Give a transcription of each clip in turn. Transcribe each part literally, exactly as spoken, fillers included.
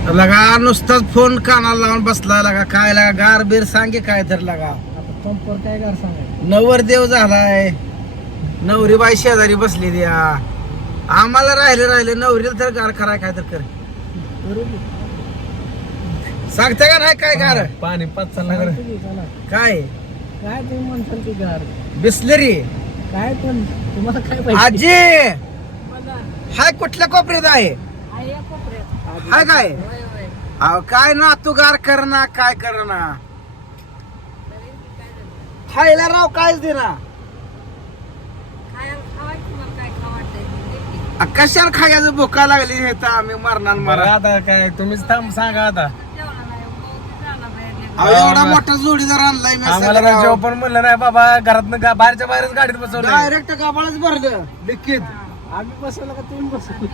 लगा नुसताच फोन कानाला लावून बसला लगा काय लगा गार बीर सांगे काय तर लगा आता पंपवर काय गार सांगाय नवर देव झालाय नवरी बाई शेजारी बसली द्या आम्हाला राहिले राहिले नवरीला तर गार कराय काय तर कर सांगते का नाही काय गार पाणी पाच चालला काय काय तुम्ही म्हणताल की गार बिस्लरी काय पण तुम्हाला काय पाहिजे आजी हाय कुठल्या कोपऱ्यात आहे हाय काय अहो, काय ना तू गार कर ना काय कर ना खायला राव कायच दे ना कशाला खायचं भुका लागली हे तर आम्ही मरणार मरा आता काय तुम्हीच थांब सांगा आता अहो, एवढा मोठा जोडीदार आणलाय मी आम्हाला सगळं जेव्हा पण म्हणलं नाही बाबा घरात बाहेरच्या बाहेरच गाडीत बसवलं डायरेक्ट गाबाळच भरलं लिखित आम्ही बसवलं का तुम्ही बसवलं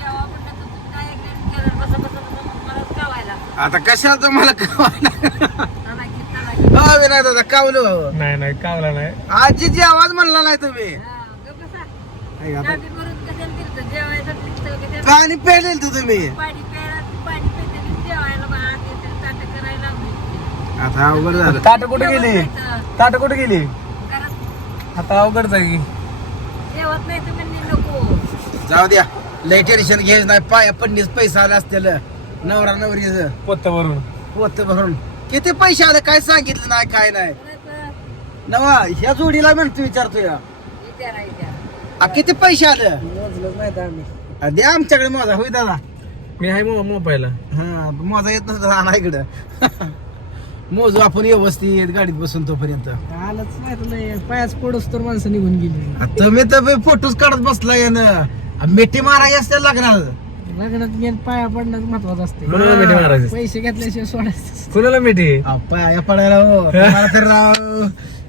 आता कशाला तुम्हाला कावायला हो विनायक दादा कावलो नाही नाही कावला नाही आजीची आवाज म्हणला नाही तुम्ही पाणी प्यायले तू तुम्ही आता अवघड झालं ताट कुठे गेली ताट कुठे गेली आता अवघड जागी जाऊ द्या लय टेन्शन घ्यायचं नाही पाया पडणीच पैसा आला असतील नवरा नवरीच पोत भरून पोत भरून किती पैसे आले काय सांगितलं नाही काय नाही नवा ह्या जोडीला म्हणतो विचारतो या आ, किती पैसे आलं मोजलंच नाही तर आम्ही आ, द्या आमच्याकडे मोजा होई दादा मी आहे मग मोबाईलला हा मोजा येत नसतं आणा इकडं मोजू आपण व्यवस्थित गाडीत बसून तोपर्यंत आलंच नाही तुला पायाच पडूस तर माणसं निघून गेली आ, तुम्ही तर फोटोच काढत बसला यानं आ, मिठी मारायची असते लग्नात लग्नात गेल पाया पडणं महत्वाचं असते कुणाला मिठी मारायची पैसे घेतल्याशिवाय सोडायचं कुणाला मिठी आ, पाया पडायला हो तुम्हाला तर राव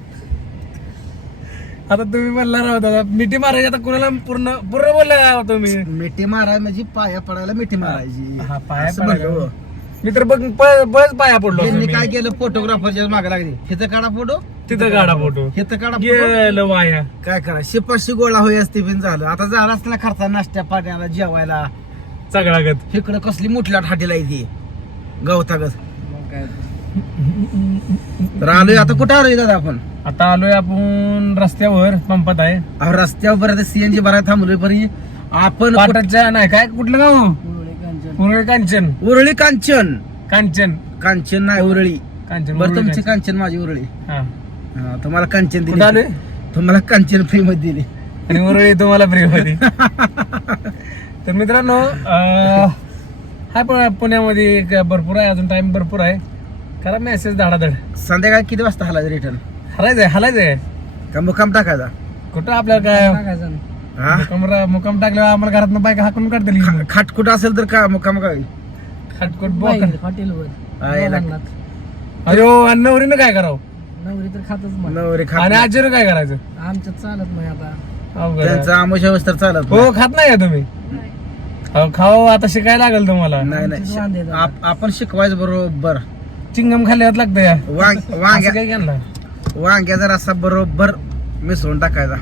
आता तुम्ही म्हणला राव दादा मिठी मारायची आता कुणाला पूर्ण पूर्ण बोलला तुम्ही मिठी माराय म्हणजे पाया पडायला मिठी मारायची हा, पाया असं म्हणलं पडायला. हो. मी तर बघ ब- बस पाया पडलो यांनी मी. काय केलं फोटोग्राफरच्या मागे लागली हिथं काढा फोटो तिथं काढा फोटो हिथं काढा फोटो गेलं वाया काय करा शिपाशी गोळा होई असते बिन झालं आता झालं असतं ना खर्चा नाश्त्या पाण्याला जेवायला सगळागत इकडं कसली मुठला ठाटीला येते गवतागत मग काय तर आलोय आता कुठं आलोय दादा आपण आता आलोय आपण रस्त्यावर पंपात आहे अहो, रस्त्यावर बरं सीएनजी भरायला थांबलोय बरी आपण कुठं- पाटाच्या नाही काय कुठलं गाव उरळे कांचन. उरळी कांचन उरळी कांचन कांचन कांचन नाही उरळी कांचन बरं उरळी तुमची कांचन. कांचन माझी उरळी हा हा, तुम्हाला कांचन कुठं आलोय दिली तुम्हाला कांचन फ्री मध्ये दिली आणि उरळी तुम्हाला फ्री मध्ये तर मित्रांनो अं, हाय पण पुण्यामध्ये एक भरपूर आहे अजून टाइम भरपूर आहे करा मेसेज धाडाधड संध्याकाळी किती वाजता हलायचं रिटर्न हलायचंय हलायचंय का मुक्काम टाकायचा कुठं आपल्याला काय टाकायचं नाही. हा मुकाम मुकाम टाकल्यावर आम्हाला घरात बायका हाकून काढतील खा- खाट कुठं असेल तर का मुक्काम काय खाटकोट बाहेर, बोकड हॉटेलवर आहे ना. लग्नात. अयो आणि नवरीनं काय करावं नवरी तर खातच नाही नवरे खात आणि नाही. आजीनं काय करायचं आमच्यात चालत नाही आता अवघड आहे. त्यांचं आमोशा तर चालत हो खात नाही का तुम्ही अहो, खाओ आता शिकायला लागेल तुम्हाला नाही आमचीच वांदे नाही आहेत आप- आपण शिकवायचं बरोबर चिंगम खाल्ल्यात लागतं या वांग असं वांग्या काय केलं वांग्या जर असा बरोबर मिसळून टाकायचा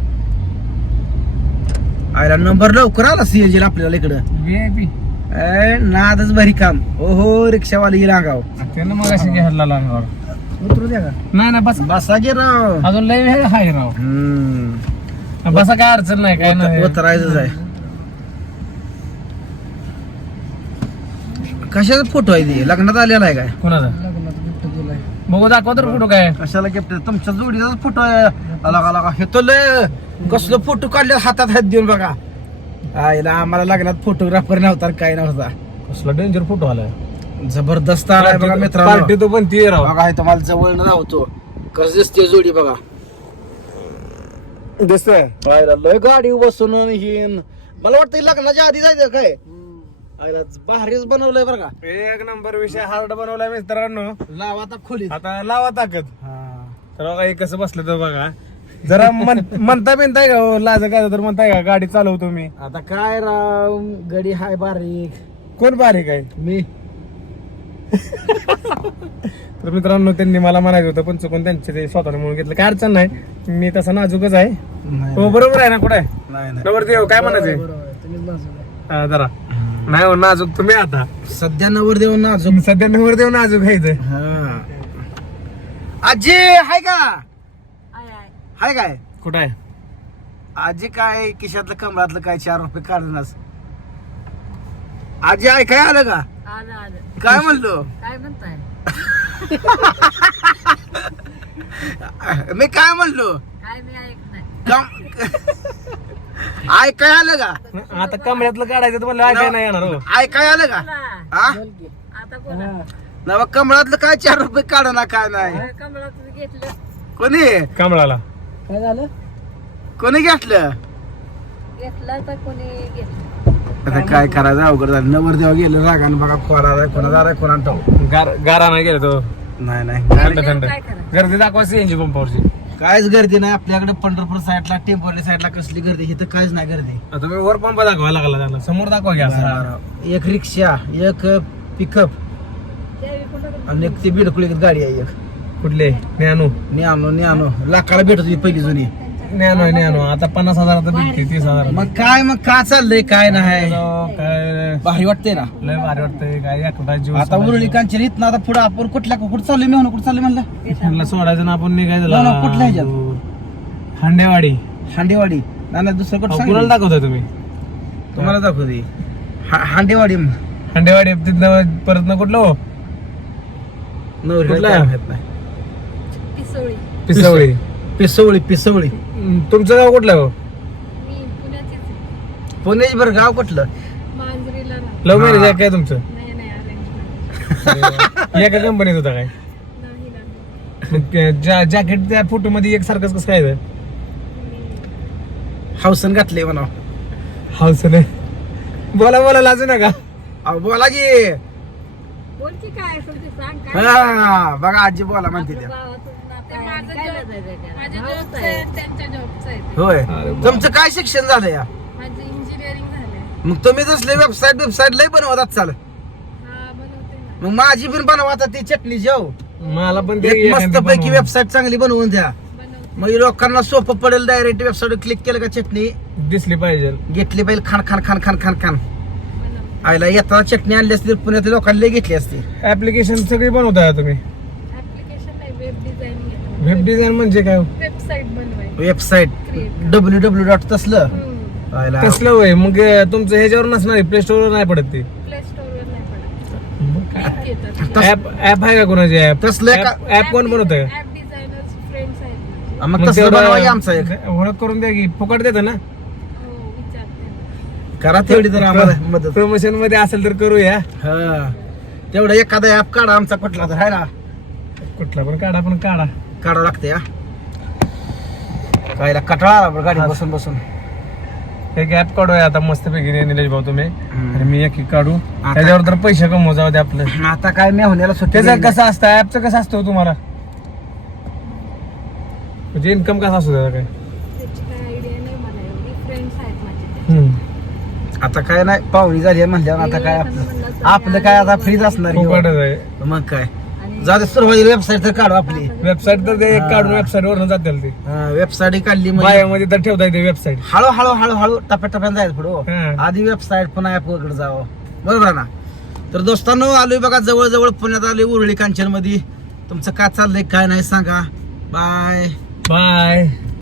आयला नंबर लवकर आला सीएनजी आपल्याला इकडं व्हीआयपी ए, नादच भारी काम ओहो रिक्षावाली गेला गाव त्यानं मग अशी घ्यायला लागणार उतरू द्या का नाही ना बस बसा गे राव अजून लय वेळ हाय राव हम्म बसा काय अडचण नाही काय नाही उतरायचंच आहे कशाचा फोटो आहे ते लग्नात आलेला आहे काय कोणाचा लग्नात गिफ्ट दिलाय बघू दाखव तर फोटो काय कशाला गिफ्ट तुमच्या जोडीचाच फोटो आहे लगा लगा हे तो लय कसलं फोटो काढले हातात हात देऊन बघा आईला आम्हाला लग्नात फोटोग्राफर नव्हता काय नव्हता कसला डेंजर फोटो आलाय जबरदस्त आलाय बघा मित्रांनो पार्टी तो पण ती राव बघा हे तुम्हाला जवळ राहतो कसं दिसते जोडी बघा दिसतंय आईला लय गाडी बसून ही मला वाटतं लग्नाच्या आधी जायचं काय आईला भारीच बनवलंय बरं का एक नंबर विषय हार्ड बनवलाय मित्रांनो लावा आता खोलीत आता लावा ताकद हा. तर बघा हे कसं बसलं तर बघा जरा मन- म्हणता बिनताय का हो, लाज काय तर म्हणताय का गाडी चालवतो मी आता काय राव गडी हाय बारीक कोण बारीक आहे मी तर मित्रांनो त्यांनी मला म्हणायचं होतं पण चुकून त्यांचे ते स्वतःने म्हणून घेतलं काय अडचण नाही मी तसा नाजूकच आहे नाही हो बरोबर आहे ना कुठे नाही नवर देव काय म्हणायचंय बरोबर आहे, तुम्हीच बाजूला आहे. हा, जरा नाही हो नाजूक तुम्ही आता सध्या नवरदेव नाजूक. तुम्ही सध्या नवर देऊ नाजूक आहे इथं. हा आजी हाय का? हाय काय? कुठं आहे आजी काय खिशातलं कमरातलं काय चार रुपये काढूनच. आजी ऐकाय आलं का? आलं आलं. काय म्हणलो? काय म्हणताय? मी काय म्हणलो? काय मी ऐक नाही. कम ऐकाय आलं का? आता कमऱ्यातलं काढायचं तर म्हणलं ऐकाय नाही येणार हो. ऐकाय आलं का? हा आता बोला. नवा कमळातलं काय चार रुपये काढा ना काय नाही. कमळातून घेतलं. कोणी कमळाला काय झालं? कोणी घेतलं? घेतलं तर कोणी घेतलं. आता काय करायचं अवघड झालं. नवरदेव गेलं रागानं बघा कोणा कोणा दारा कोणा टाकू. गार गारा नाही गेला तो नाही नाही थंड थंड काय करा? गर्दी दाखवा सीएनजी पंपावरची. कायच गर्दी नाही आपल्याकडे. पंढरपूर साईडला टेम्पोली साईडला कसली गर्दी, इथं काहीच नाही गर्दी. आता तुम्ही वर पंप दाखवा लागला त्यांना समोर दाखवा घ्या असं. एक रिक्षा, एक पिकअप त्यावेळी कुठं आणि एक ती बिडकुळी गाडी आहे. एक कुठले ज्ञानू न्यानो न्यानो लाकडा भेटत होती पहिली जुनी. ज्ञानू ज्ञानू आता पन्नास हजारात भेटते तीस हजार मग काय मग का चाललंय काय नाही काय भारी वाटतंय ना. लय भारी वाटतंय काय एकटा जीव आता उरळी कांचन इथं आता पुढे आपण कुठल्या कुठं चाललोय मी म्हणून कुठं चाललोय म्हणलं सोडायचं सोडायचं ना आपण निघायचं ना, ना, कुठल्या ह्याच्यात? ला- हांडेवाडी हांडेवाडी. ना ना दुसरं कुठं कुणाला सांगितलं? दाखवताय तुम्ही तुम्हाला दाखवते हा- हांडेवाडी हांडेवाडी तिथनं परत ना कुठलं हो नवरी कुठलं? काय माहित नाही. पिसोळी. पिसवळी पिसवळी पिसवळी तुमचं गाव कुठलं हो मी पुण्याचीच. पुण्याच बरं गाव कुठलं? मांजरीला ना. लव्ह हा. मॅरेज आहे काय तुमचं नाही नाही arrange एका कंपनीत होता काय नाही ना. मग ज्या जॅकेट त्या फोटो मध्ये एक सारखंच कसं काय हाऊसन घातले म्हणा. हाऊस नाही बोला बोला लाजू नका अहो बोला की. बोल की काय असेल ते सांग. काय हा बघा आजी बोला म्हणते त्या. गावातून नातं आहे आणि माझं काय job- लाजायचं त्याला? माझ्या भावच जॉबचं आहे. आहे त्यांच्या जॉबचं आहे ते. होय अरे तुमचं काय शिक्षण झालं या? माझं इंजिनिअरिंग झालंय. मग तुम्ही तसले वेबसाईट वेबसाईट लय बनवतात चाल. हा बनवते ना. मग माझी पण बनवा आता ती चटणी जेव. मला पण ते एक एखादी मस्त पैकी बनवा. वेबसाईट चांगली बनवून द्या. बनवते. मग लोकांना सोपं पडेल. डायरेक्ट वेबसाईट क्लिक केलं का चटणी दिसली पाहिजे घेतली पाहिजे. खान खान खान खान खान खान बनवते. आईला येताना चटणी आणली असती पुण्यातल्या लोकांना लय घेतली असती. ऍप्लिकेशन सगळी बनवताय तुम्ही Application नाही, वेब डिझायनिंग आहे. वेब डिझाईन म्हणजे काय वेबसाईट बनवायची. Website Create. W W dot तसलं हम्म. आईला. कसलं होय मग तुमचं ह्याच्यावर नसणार प्ले स्टोर वर नाही पडत ते प्ले स्टोअरवर नाही पडत. Link येतात. तस- ऍप ऍप आहे का कोणाची ऍप तसलं का- ऍप कोण बनवतंय App designers friends आहेत माझे. मग तसलं बनवा आमचा एक. ओळख करून द्या की फुकट देतं ना हो, विचारते ना. करा तेवढी तर आम्हाला मदत. प्रमोशन मध्ये असेल तर करूया हा तेवढं एखादा ऍप काढा आमचा कुठला तर आहे ना. कुठला पण काढा पण काढा काढावं लागते हा. कायला कटाळा आला बरं गाडीत बसून बसून. एक ऍप काढूया आता मस्त पैकी निलेश भाऊ तुम्ही हम्म. आणि मी एक एक काढू त्याच्यावर तर पैसे कमवू जाऊ दे आपलं आता काय मी होण्याला सुट्टी त्याचं नाही. कसं असतं ऍपचं कसं असतं हो तुम्हाला म्हणजे इन्कम कसं असतो त्याचा काय त्याची काय आयडिया नाही मला एवढी. फ्रेंड्स आहेत माझे ते. हम्म. आता काय नाही पाहुणी झाली म्हणल्यावर आता काय आपलं आपलं काय आता फ्रीज असणार की. फुकटच आहे मग काय आणि जाऊ दे सुरुवातीला वेबसाईट तर काढू आपली. वेबसाईट तर ते एक हा. काढून वेबसाईट वरून जातील ते वेबसाईट काढली म्हणजे बायामध्ये तर ठेवता येते वेबसाईट हळूहळू हळूहळू टप्प्याटप्प्यानं जायचं पुढं. हा. आधी वेबसाईट पुन्हा ऍप वगैरे जावं. बरोबर आहे ना. तर दोस्तांनो आलोय बघा जवळ जवळ पुण्यात आलोय उरळी कांचन मध्ये. तुमचं काय चाललंय काय नाही सांगा. बाय. बाय